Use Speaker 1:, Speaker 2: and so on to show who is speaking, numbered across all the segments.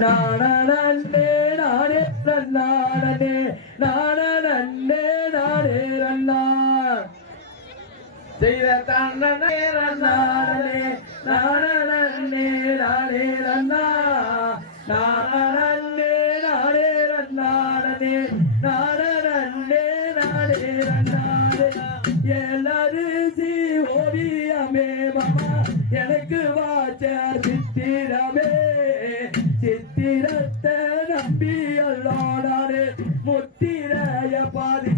Speaker 1: நானே நானே நானே நானே நானே ரண்ணா செய்த தன்னே ரண்ணாடே நானே நானே ரண்ணா நானே நானே ரண்ணாடே நானே நானே ரண்ணாடே எல்லாரும் ஓவியமே மாமா எனக்கு வாடி அல்லாடாரு முத்திரைய பாதி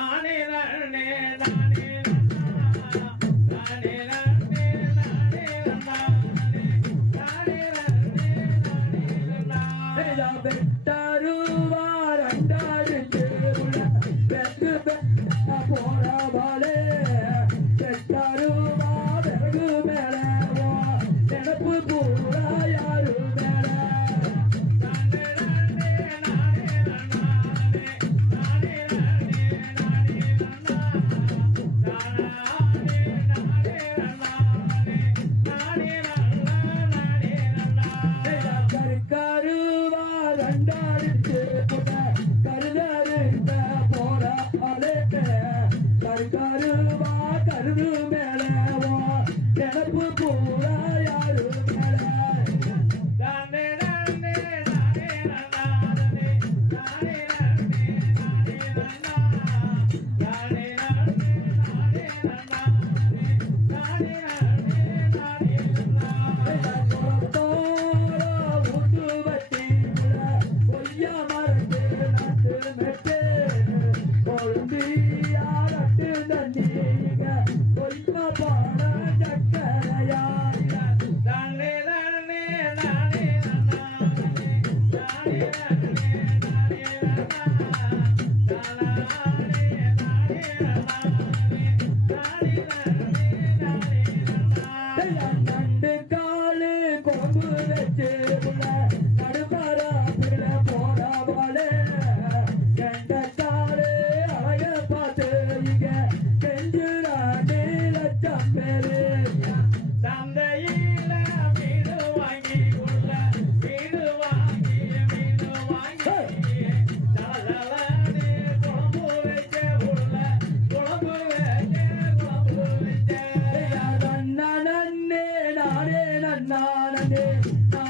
Speaker 1: தானே தானே தானே தானே பெட்டாருவார் அண்டாரு பெட்டு பெட்ட போன Yeah. Oh.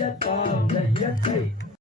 Speaker 2: தைய தகதிகளும்